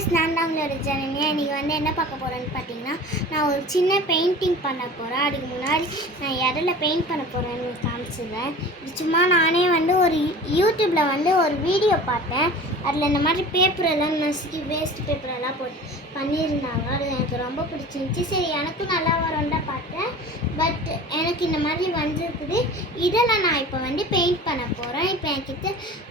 Guys, நான் தான் உங்களோட ஜனனி. இன்றைக்கி என்ன பார்க்க போகிறேன்னு பார்த்தீங்கன்னா, நான் ஒரு சின்ன பெயிண்டிங் பண்ண போகிறேன். அதுக்கு முன்னாடி நான் இடத்துல பெயிண்ட் பண்ண போகிறேன்னு காமிச்சிடுறேன். இது சும்மா நானே ஒரு யூடியூப்பில் ஒரு வீடியோ பார்த்தேன். அதில் இந்த மாதிரி பேப்பரெல்லாம் நசுக்கி வேஸ்ட் பேப்பரெல்லாம் போட்டு பண்ணியிருந்தாங்க. அது எனக்கு ரொம்ப பிடிச்சிருந்துச்சி. சரி, எனக்கும் நல்லா வரும்னு தான் பார்த்தேன். பட் எனக்கு இந்த மாதிரி வந்துருக்குது. இதில் நான் இப்போ பெயிண்ட் பண்ண போகிறேன். இப்போ என்கிட்ட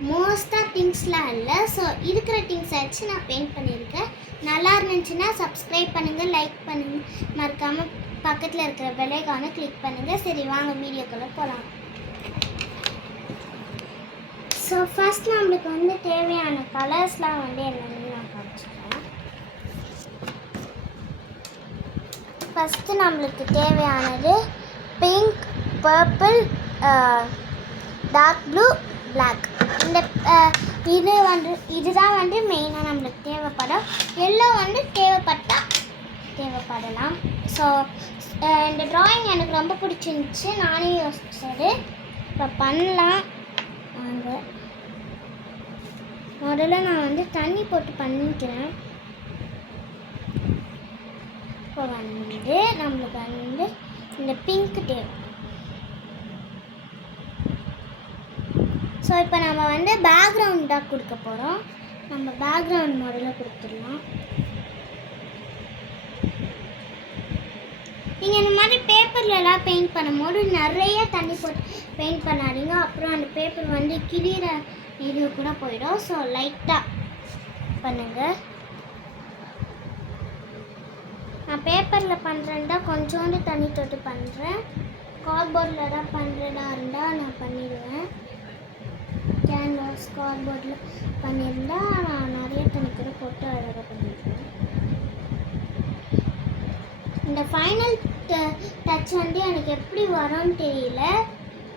மோஸ்ட்டாக திங்ஸ்லாம் இல்லை. ஸோ இருக்கிற திங்ஸை வச்சு நான் பெயிண்ட் பண்ணியிருக்கேன். நல்லா இருந்துச்சுன்னா சப்ஸ்கிரைப் பண்ணுங்கள், லைக் பண்ணுங்கள், மறக்காமல் பக்கத்தில் இருக்கிற பெல் ஐகானை கிளிக் பண்ணுங்கள். சரி, வாங்க வீடியோக்குள்ளே போகலாம். ஸோ ஃபஸ்ட் நம்மளுக்கு தேவையான கலர்ஸ்லாம் என்னென்னு நான் காமிச்சிக்கிறேன். ஃபஸ்ட்டு நம்மளுக்கு தேவையானது pink, purple, dark blue, black. இந்த இதுதான் மெயினாக நம்மளுக்கு தேவைப்படும். எல்லோ தேவைப்படலாம். ஸோ இந்த ட்ராயிங் எனக்கு ரொம்ப பிடிச்சிருந்துச்சி. நானே யோசிச்சது. இப்போ பண்ணலாம். வாங்க, முதல்ல நான் தண்ணி போட்டு பண்ணிக்கிறேன். இப்போ நம்மளுக்கு இந்த பிங்க் தேவை. ஸோ இப்போ நம்ம பேக்ரவுண்ட் தான் கொடுக்க போகிறோம். நம்ம பேக்ரவுண்ட் முதல்ல கொடுத்துடலாம். நீங்கள் இந்த மாதிரி பேப்பர்லலாம் பெயிண்ட் பண்ணும்போது நிறைய தண்ணி போட்டு பெயிண்ட் பண்ணாதீங்க. அப்புறம் அந்த பேப்பர் கிளியிற இது கூட போயிடும். ஸோ லைட்டாக பண்ணுங்கள். நான் பேப்பரில் பண்ணுறேன்டா கொஞ்சோண்டு தண்ணி தொட்டு பண்ணுறேன். கார்ட்போர்டில் தான் பண்ணுறதா இருந்தால் நான் பண்ணிடுவேன். கேன்வாஸ் கார்ட்போர்டில் பண்ணியிருந்தால் நான் நிறைய தண்ணி கூட போட்டு அழகாக பண்ணிடுவேன். இந்த ஃபைனல் டச் எனக்கு எப்படி வரும்னு தெரியல.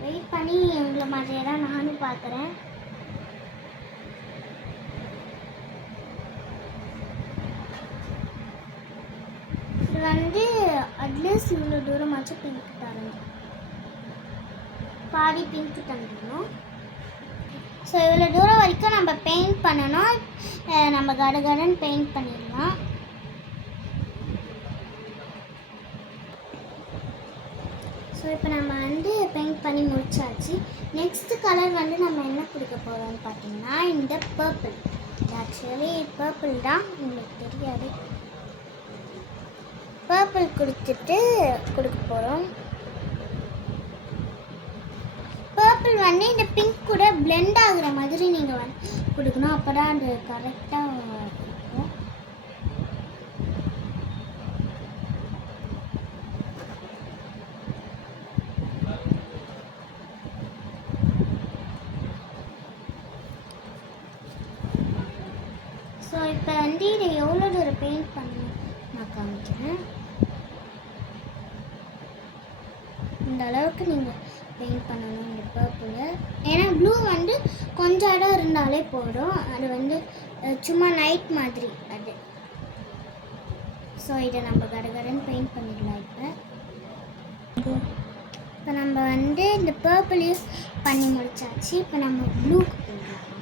வெயிட் பண்ணி உங்களை மாதிரியே தான் நானும் பார்க்குறேன். இது அட்லீஸ்ட் இவ்வளோ தூரமாச்சும் பிங்க் தரணும். பாதி பிங்க் தந்துடணும். ஸோ இவ்வளோ தூரம் வரைக்கும் நம்ம பெயிண்ட் பண்ணணும். நம்ம கடகடன் பெயிண்ட் பண்ணிடலாம். ஸோ இப்போ நம்ம பெயிண்ட் பண்ணி முடிச்சாச்சு. நெக்ஸ்ட்டு கலர் நம்ம என்ன கொடுக்க போகிறோம்னு பார்த்தீங்கன்னா, இந்த பர்பிள். ஆக்சுவலி பர்பிள் தான், உங்களுக்கு தெரியாது. பர்பிள் கொடுத்துட்டு கொடுக்க போகிறோம். பர்பிள் இந்த பிங்க் கூட பிளெண்ட் ஆகுற மாதிரி நீங்கள் கொடுக்கணும். அப்போ தான் அது கரெக்டாக இருக்கும். ஸோ இப்போ இதை எவ்வளோ தூரம் பெயிண்ட் பண்ணணும் நான் காமிக்கிறேன். இந்த அளவுக்கு நீங்கள் பெயிண்ட் பண்ணணும் இந்த பர்பிள். ஏன்னா ப்ளூ கொஞ்சம் இடம் இருந்தாலே போதும். அது சும்மா நைட் மாதிரி அது. ஸோ இதை நம்ம கடகடன்னு பெயிண்ட் பண்ணிடலாம். இப்போ நம்ம இந்த பர்பிளையும் பண்ணி முடிச்சாச்சு. இப்போ நம்ம ப்ளூக்கு போயிடலாம்.